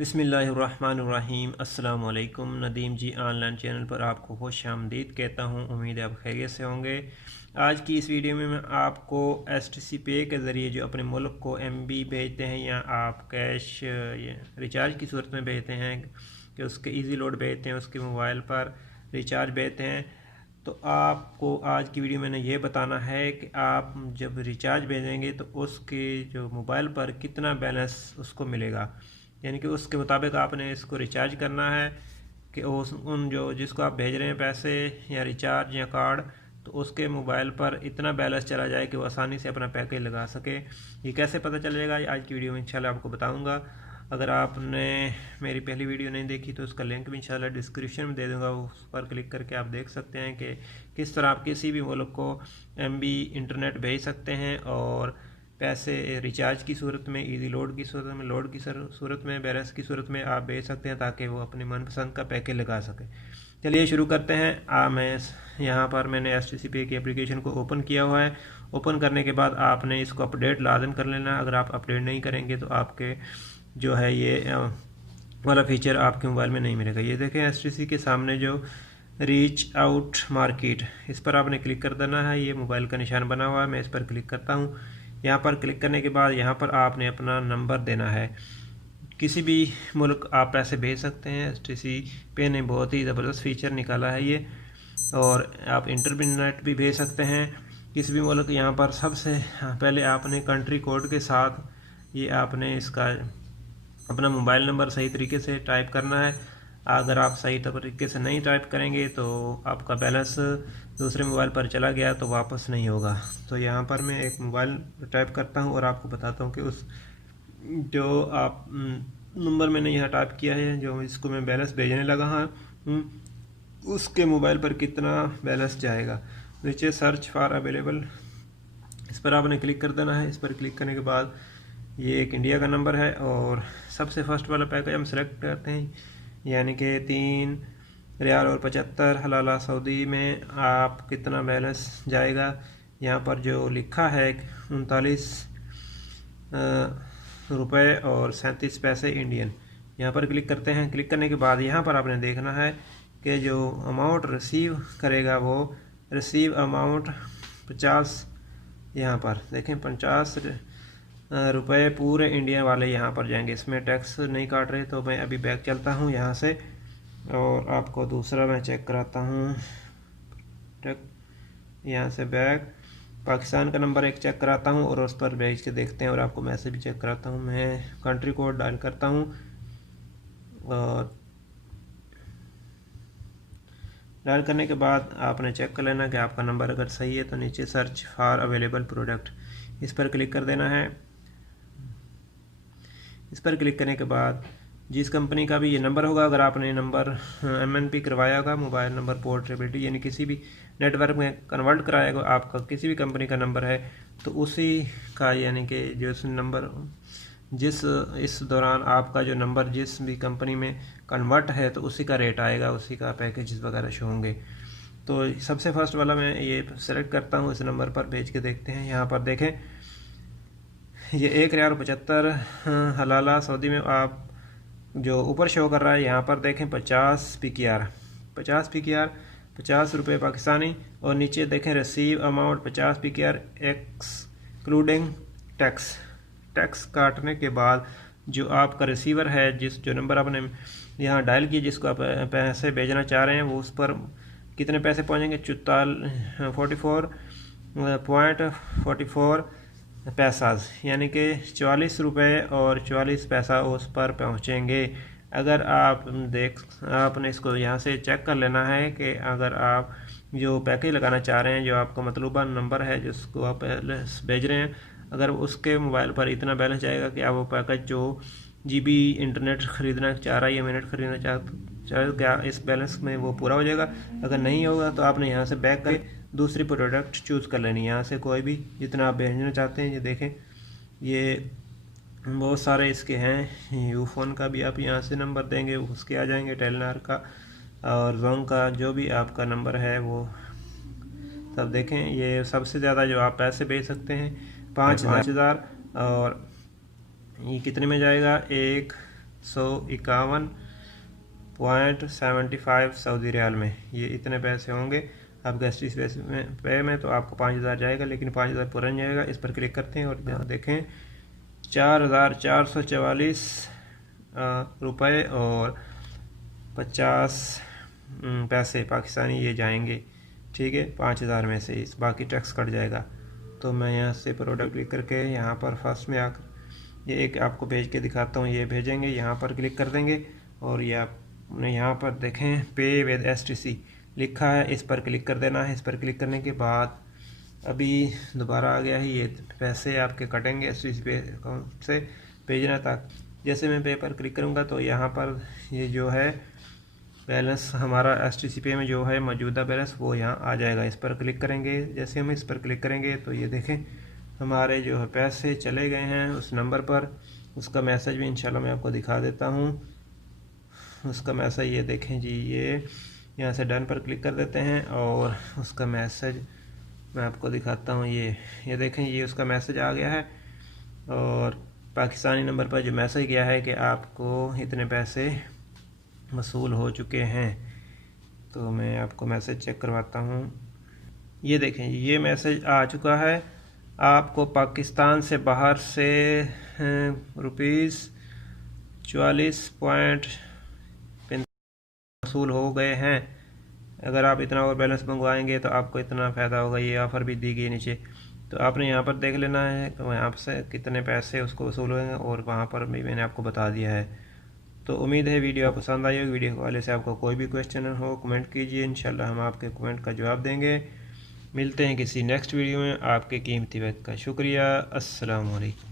बिस्मिल्लाहिर्रहमानिर्रहीम। अस्सलाम वालेकुम। नदीम जी ऑनलाइन चैनल पर आपको खुश आमदीद कहता हूँ। उम्मीद है आप खैरियत से होंगे। आज की इस वीडियो में मैं आपको एसटीसी पे के ज़रिए जो अपने मुल्क को एमबी भेजते हैं या आप कैश रिचार्ज की सूरत में भेजते हैं कि उसके इजी लोड भेजते हैं, उसके मोबाइल पर रिचार्ज भेजते हैं, तो आपको आज की वीडियो में ये बताना है कि आप जब रिचार्ज भेजेंगे तो उसके जो मोबाइल पर कितना बैलेंस उसको मिलेगा, यानी कि उसके मुताबिक आपने इसको रिचार्ज करना है कि उस उन जो जिसको आप भेज रहे हैं पैसे या रिचार्ज या कार्ड, तो उसके मोबाइल पर इतना बैलेंस चला जाए कि वो आसानी से अपना पैकेज लगा सके। ये कैसे पता चलेगा, आज की वीडियो में इंशाल्लाह आपको बताऊंगा। अगर आपने मेरी पहली वीडियो नहीं देखी तो उसका लिंक भी इंशाल्लाह डिस्क्रिप्शन में दे दूंगा, उस पर क्लिक करके आप देख सकते हैं कि किस तरह आप किसी भी मुल्क को एमबी इंटरनेट भेज सकते हैं और पैसे रिचार्ज की सूरत में, इजी लोड की सूरत में, लोड की सूरत में, बैलेंस की सूरत में आप भेज सकते हैं ताकि वो अपनी मनपसंद का पैकेज लगा सके। चलिए शुरू करते हैं। मैं यहाँ पर मैंने एसटीसी पे की एप्लीकेशन को ओपन किया हुआ है। ओपन करने के बाद आपने इसको अपडेट लाजम कर लेना। अगर आप अपडेट नहीं करेंगे तो आपके जो है ये वाला फीचर आपके मोबाइल में नहीं मिलेगा। ये देखें एसटीसी के सामने जो रीच आउट मार्केट, इस पर आपने क्लिक कर देना है। ये मोबाइल का निशान बना हुआ है, मैं इस पर क्लिक करता हूँ। यहाँ पर क्लिक करने के बाद यहाँ पर आपने अपना नंबर देना है। किसी भी मुल्क आप पैसे भेज सकते हैं। एसटीसी पे ने बहुत ही ज़बरदस्त फीचर निकाला है ये, और आप इंटरनेट भी भेज सकते हैं किसी भी मुल्क। यहाँ पर सबसे पहले आपने कंट्री कोड के साथ ये आपने इसका अपना मोबाइल नंबर सही तरीके से टाइप करना है। अगर आप सही तरीके से नहीं टाइप करेंगे तो आपका बैलेंस दूसरे मोबाइल पर चला गया तो वापस नहीं होगा। तो यहाँ पर मैं एक मोबाइल टाइप करता हूँ और आपको बताता हूँ कि उस जो आप नंबर मैंने यहाँ टाइप किया है, जो इसको मैं बैलेंस भेजने लगा हूँ, उसके मोबाइल पर कितना बैलेंस जाएगा। नीचे सर्च फॉर अवेलेबल, इस पर आपने क्लिक कर देना है। इस पर क्लिक करने के बाद ये एक इंडिया का नंबर है और सबसे फर्स्ट वाला पैकेज हम सेलेक्ट करते हैं, यानी कि 3 रियाल और 75 हलाला सऊदी में आप कितना बैलेंस जाएगा। यहाँ पर जो लिखा है 39 रुपये और 37 पैसे इंडियन, यहाँ पर क्लिक करते हैं। क्लिक करने के बाद यहाँ पर आपने देखना है कि जो अमाउंट रिसीव करेगा वो रिसीव अमाउंट 50, यहाँ पर देखें 50 रुपये पूरे इंडिया वाले यहाँ पर जाएंगे। इसमें टैक्स नहीं काट रहे। तो मैं अभी बैक चलता हूँ यहाँ से और आपको दूसरा मैं चेक कराता हूँ। यहाँ से बैक पाकिस्तान का नंबर एक चेक कराता हूँ और उस पर भेज के देखते हैं और आपको मैसेज भी चेक कराता हूँ। मैं कंट्री कोड डायल करता हूँ और डायल करने के बाद आपने चेक कर लेना कि आपका नंबर अगर सही है तो नीचे सर्च फॉर अवेलेबल प्रोडक्ट, इस पर क्लिक कर देना है। इस पर क्लिक करने के बाद जिस कंपनी का भी ये नंबर होगा, अगर आपने नंबर एमएनपी करवाया होगा, मोबाइल नंबर पोर्टेबिलिटी, यानी किसी भी नेटवर्क में कन्वर्ट कराया होगा, आपका किसी भी कंपनी का नंबर है तो उसी का, यानी कि जिस नंबर इस दौरान आपका जो नंबर जिस भी कंपनी में कन्वर्ट है तो उसी का रेट आएगा, उसी का पैकेज वगैरह शो होंगे। तो सबसे फर्स्ट वाला मैं ये सेलेक्ट करता हूँ, इस नंबर पर भेज के देखते हैं। यहाँ पर देखें ये 1 रियाल 75 हलाला सऊदी में आप जो ऊपर शो कर रहा है, यहाँ पर देखें 50 PKR 50 रुपये पाकिस्तानी, और नीचे देखें receive amount 50 PKR excluding tax काटने के बाद जो आपका रिसीवर है, जो नंबर आपने यहाँ डायल किया, जिसको आप पैसे भेजना चाह रहे हैं, वो उस पर कितने पैसे पहुँचेंगे 44.44 पैसा, यानी कि 44 रुपये और 44 पैसा उस पर पहुँचेंगे। अगर आपने इसको यहाँ से चेक कर लेना है कि अगर आप जो पैकेज लगाना चाह रहे हैं, जो आपका मतलूबा नंबर है जिसको आप भेज रहे हैं, अगर उसके मोबाइल पर इतना बैलेंस जाएगा कि आप वो पैकेज जो GB इंटरनेट ख़रीदना चाह रहा है या मिनट ख़रीदना चाहे क्या इस बैलेंस में वो पूरा हो जाएगा। अगर नहीं होगा तो आपने यहाँ से बैक कर दूसरी प्रोडक्ट चूज़ कर लेनी, यहाँ से कोई भी जितना आप भेजना चाहते हैं। ये देखें ये बहुत सारे इसके हैं। यूफोन का भी आप यहाँ से नंबर देंगे उसके आ जाएंगे, टेलनार का और जोंग का जो भी आपका नंबर है वो सब देखें। ये सबसे ज़्यादा जो आप पैसे भेज सकते हैं 5,000, और ये कितने में जाएगा 1 151.75 सऊदी रियाल में ये इतने पैसे होंगे आपके STC पे में। तो आपको 5000 जाएगा, लेकिन 5000 पूरा नहीं जाएगा। इस पर क्लिक करते हैं और यहाँ देखें 4444 रुपये और 50 पैसे पाकिस्तानी ये जाएंगे, ठीक है, 5000 में से इस बाकी टैक्स कट जाएगा। तो मैं यहाँ से प्रोडक्ट क्लिक करके यहाँ पर फर्स्ट में आकर ये एक आपको भेज के दिखाता हूँ। ये भेजेंगे, यहाँ पर क्लिक कर देंगे और ये आपने यहाँ पर देखें पे विद STC लिखा है, इस पर क्लिक कर देना है। इस पर क्लिक करने के बाद अभी दोबारा आ गया है, ये पैसे आपके कटेंगे STC पे अकाउंट से भेजना तक। जैसे मैं पे पर क्लिक करूँगा तो यहाँ पर ये जो है बैलेंस हमारा STC पे में जो है मौजूदा बैलेंस वो यहाँ आ जाएगा। इस पर क्लिक करेंगे, जैसे हम इस पर क्लिक करेंगे तो ये देखें हमारे जो है पैसे चले गए हैं उस नंबर पर। उसका मैसेज भी इंशाल्लाह मैं आपको दिखा देता हूँ। उसका मैसेज ये देखें जी, ये यहाँ से डन पर क्लिक कर देते हैं और उसका मैसेज मैं आपको दिखाता हूँ। ये देखें, ये उसका मैसेज आ गया है और पाकिस्तानी नंबर पर जो मैसेज गया है कि आपको इतने पैसे वसूल हो चुके हैं। तो मैं आपको मैसेज चेक करवाता हूँ। ये देखें, ये मैसेज आ चुका है, आपको पाकिस्तान से बाहर से ₹44.35 वसूल हो गए हैं। अगर आप इतना और बैलेंस मंगवाएंगे तो आपको इतना फ़ायदा होगा। ये ऑफ़र भी दी गई नीचे, तो आपने यहाँ पर देख लेना है तो यहाँ से कितने पैसे उसको वसूल होंगे और वहाँ पर भी मैंने आपको बता दिया है। तो उम्मीद है वीडियो आपको पसंद आई होगी। वीडियो के हवाले से आपको कोई भी क्वेश्चन हो कमेंट कीजिए, इंशाल्लाह हम आपके कमेंट का जवाब देंगे। मिलते हैं किसी नेक्स्ट वीडियो में। आपके कीमती वक्त का शुक्रिया। अस्सलाम वालेकुम।